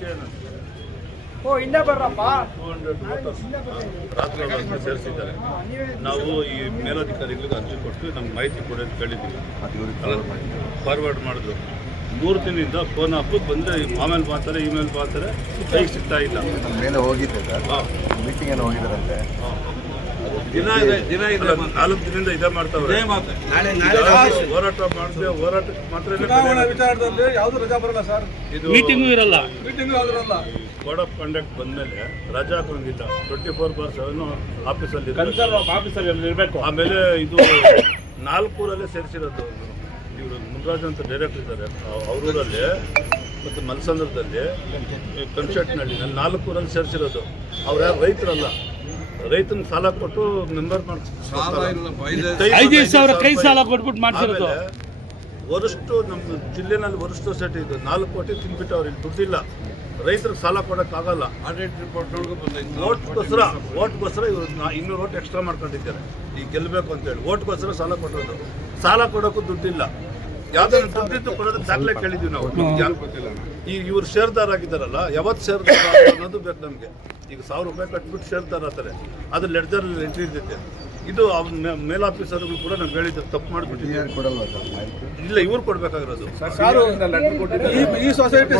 ವಿಷಯ ಓ ಹಿಂದೆ ಬರ್ರಪ್ಪ. 200 ರಾತ್ರಿ ಸೇರಿಸಿದ್ದಾರೆ. ನಾವು ಈ ಮೇಲಧಿಕಾರಿಗಳಿಗೆ ಅರ್ಜಿ ಕೊಟ್ಟು ನಮ್ಗೆ ಮಾಹಿತಿ ಕೊಡಿ ಅಂತ ಕೇಳಿದ್ದೀವಿ. ಫಾರ್ವರ್ಡ್ ಮಾಡಿದ್ರು. 3 ದಿನದಿಂದ ಫೋನ್ ಹಾಕೋದು ಬಂದರೆ ಆಮೇಲೆ ಮಾಡ್ತಾರೆ, ಇಮೇಲ್ ಮಾಡ್ತಾರೆ, ಕೈಗೆ ಸಿಗ್ತಾ ಇಲ್ಲ. ನಮ್ಮ ಮೇಲೆ ಹೋಗಿದ್ದೆ ಸರ್, ಮೀಟಿಂಗ್ ಏನೋ ಹೋಗಿದ್ದಾರಂತೆ. ದಿನ ಇದೆ 4 ದಿನದಿಂದ ಇದೇ ಮಾಡ್ತಾವ್ರೆ. ಹೋರಾಟ ಮಾಡಿದ್ರೆ ಹೋರಾಟಕ್ಕೆ ಮಾತ್ರ ವಿಚಾರದಲ್ಲಿ ಯಾವುದು ರಜಾ ಬರಲ್ಲ ಸರ್. ಇದು ಮೀಟಿಂಗು ಇರಲ್ಲ. ಕೋಡ್ ಆಫ್ ಕಂಡಕ್ಟ್ ಬಂದಮೇಲೆ ರಜಾ ಹಾಕೋಂಗಿಲ್ಲ. 24/7 ಆಫೀಸಲ್ಲಿ ಇರಬೇಕು. ಆಮೇಲೆ ಇದು 4 ಊರಲ್ಲೇ ಸೇರಿಸಿರೋದು. ಇವರು ಮುನ್ರಾಜ್ ಅಂತ ಡೈರೆಕ್ಟರ್ ಇದ್ದಾರೆ, ಅವರೂರಲ್ಲಿ ಮತ್ತು ಮಲ್ಸಂದ್ರದಲ್ಲಿ, ಕನ್ಸಟ್ನಹಳ್ಳಿನಲ್ಲಿ 4 ಊರಲ್ಲಿ ಸೇರಿಸಿರೋದು. ಅವ್ರು ಯಾರು ರೈತರಲ್ಲ. ರೈತನ ಸಾಲ ಕೊಟ್ಟು ಮೆಂಬರ್ ಕೈ ಸಾಲ ಕೊಟ್ಬಿಟ್ಟು ಮಾಡ್ತಿರೋದು. ವರಿಷ್ಠ ನಮ್ಮ ಜಿಲ್ಲೆನಲ್ಲಿ ವರಿಷ್ಠ ಸೊಸೈಟಿ ಇದು 4 ಕೋಟಿ ತಿನ್ಬಿಟ್ಟು ಅವ್ರಿಗೆ ದುಡ್ಡಿಲ್ಲ. ರೈತರಿಗೆ ಸಾಲ ಕೊಡೋಕ್ಕಾಗಲ್ಲ. ಓಟ್ಗೋಸ್ಕರ ಇವರು 200 ಓಟ್ ಎಕ್ಸ್ಟ್ರಾ ಮಾಡ್ಕೊಂಡಿದ್ದಾರೆ ಈಗ ಗೆಲ್ಲಬೇಕು ಅಂತೇಳಿ. ಓಟ್ಗೋಸ್ಕರ ಸಾಲ ಕೊಟ್ಟೋದು. ಸಾಲ ಕೊಡೋಕ್ಕೂ ದುಡ್ಡಿಲ್ಲ. ಯಾವ್ದಾದ್ರು ದುಡ್ಡಿದ್ದು ಕೊಡೋದಕ್ಕೆ ದಾಖಲೆ ಕೇಳಿದ್ವಿ ನಾವು. ಈಗ ಇವ್ರು ಶೇರ್ದಾರ ಆಗಿದ್ದಾರಲ್ಲ, ಯಾವತ್ತು ಶೇರ್ದಾರ ಅನ್ನೋದು ಬೇಕು ನಮಗೆ. ಈಗ 1000 ರೂಪಾಯಿ ಕಟ್ಬಿಟ್ಟು ಶೇರ್ದಾರ ಆಗ್ತಾರೆ, ಅದು ಲೆಡ್ಜರಲ್ಲಿ ಎಂಟ್ರಿ ಇರ್ತೈತೆ. ಇದು ಮೇಲ್ ಆಫೀಸರ್ಗಳು ಕೂಡ ನಾವು ಹೇಳಿದ್ದು ತಪ್ಪು ಮಾಡಿಬಿಟ್ಟಿದ್ದೀವಿ. ಇಲ್ಲ, ಇವ್ರು ಕೊಡ್ಬೇಕಾಗಿರೋದು. ಈ ಸೊಸೈಟಿ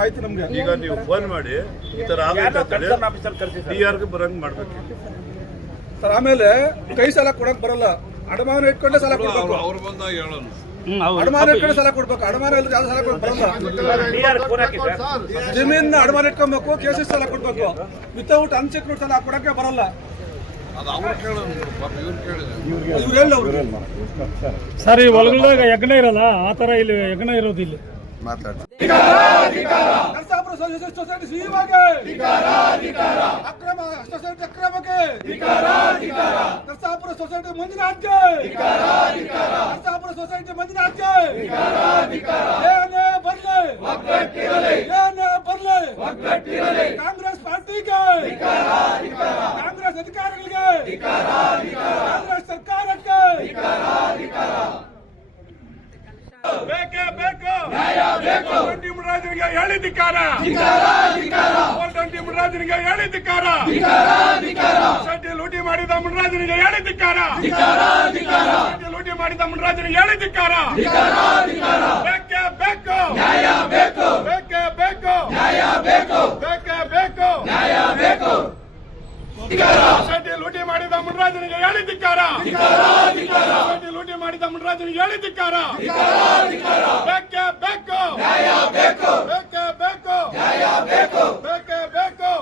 ಮಾಹಿತಿ ನಮಗೆ. ಈಗ ನೀವು ಫೋನ್ ಮಾಡಿ ಈ ಥರ ಆಗೈತೆ DRಗೆ ಬರಂಗೆ ಮಾಡ್ಬೇಕು ಸರ್. ಆಮೇಲೆ ಕೈ ಸಾಲ ಕೊಡಕ್ ಬರಲ್ಲ, ಅಡಮಾನ ಇಟ್ಕೊಂಡೆ ಸಾಲ ಕೊಡ್ಬೇಕು. ಅವ್ರು ಬಂದಾಗ ಹೇಳೋಣ. ಅಡಮಾನ ಇಟ್ಕೊಂಡೆ ಸಾಲ ಕೊಡ್ಬೇಕು. ಅಡಮಾನ ಇಲ್ಲದೆ ಯಾವ್ದು ಸಾಲ ಕೊಡಕ್ ಬರಲ್ಲ. ಜಮೀನ್ ಅಡಮಾನ ಇಟ್ಕೊಬೇಕು, ಕೇಸಸ್ ಸಾಲ ಕೊಡ್ಬೇಕು. ವಿತೌಟ್ ಅನ್ಸೆಕ್ಯೂರ್ಡ್ ಸಾಲ ಕೊಡಕ್ಕೆ ಬರಲ್ಲ. ಅದು ಅವ್ರು ಕೇಳೋಣ, ಇವ್ರು ಕೇಳಿದ್ರೆ ಇವ್ರು ಹೇಳ ಸರ್. ಈ ಹೊಲಗಳ್ದಾಗ ಯಜ್ಞ ಇರಲ್ಲ, ಆ ಥರ ಇಲ್ಲಿ ಯಜ್ಞ ಇರೋದು. ಇಲ್ಲಿ ನರಸಾಪುರ ಸೊಸೈಟಿ ಸಿಇಒಗೆ ಅಕ್ರಮ ಸೊಸೈಟಿ ಅಕ್ರಮಕ್ಕೆ ನರಸಾಪುರ ಸೊಸೈಟಿ ಮಂಜುನಾಥ್ಗೆ ನರಸಾಪುರ ಸೊಸೈಟಿ ಮಂಜುನಾಥ್ಗೆ ಏನೇ ಬರ್ಲಿ ಏನೇ ಬರ್ಲಿ ಕಾಂಗ್ರೆಸ್ ಪಾರ್ಟಿಗೆ, ಕಾಂಗ್ರೆಸ್ ಅಧಿಕಾರಿಗಳಿಗೆ, ಕಾಂಗ್ರೆಸ್ ಸರ್ಕಾರಕ್ಕೆ ಬೇಕೇ ಬೇಕು. ಟಿ ಮುನ್ರಾಜನಿಗೆ ಹೇಳಿದ್ದಿಕಾರ, ಟಿ ಮುನ್ರಾಜನಿಗೆ ಹೇಳಿದ್ದಿಕಾರ, ಸೊಸೈಟಿ ಲೂಟಿ ಮಾಡಿದ ಮುನ್ರಾಜನಿಗೆ ಹೇಳಿದ್ದಿಕಾರ, ಸೊಸೈಟಿ ಲೂಟಿ ಮಾಡಿದ ಮುನ್ರಾಜನಿಗೆ ಹೇಳಿದ್ದಿಕಾರ. ಬೇಕೇ ಬೇಕು, ಬೇಕೇ ಬೇಕು, ಬೇಕೇ ಬೇಕು. ಸೊಸೈಟಿ ಲೂಟಿ ಮಾಡಿದ ಮುನ್ರಾಜನಿಗೆ ಹೇಳಿದ್ದಿಕಾರ, ಸೊಸೈಟಿ ಲೂಟಿ ಮಾಡಿದ ಮುನ್ರಾಜನಿಗೆ ಹೇಳಿದ್ದಿಕಾರ. ಬೇಕೇ ಬೇಕು, ಬೇಕೇ ಬೇಕು, ಬೇಕೇ ಬೇಕು.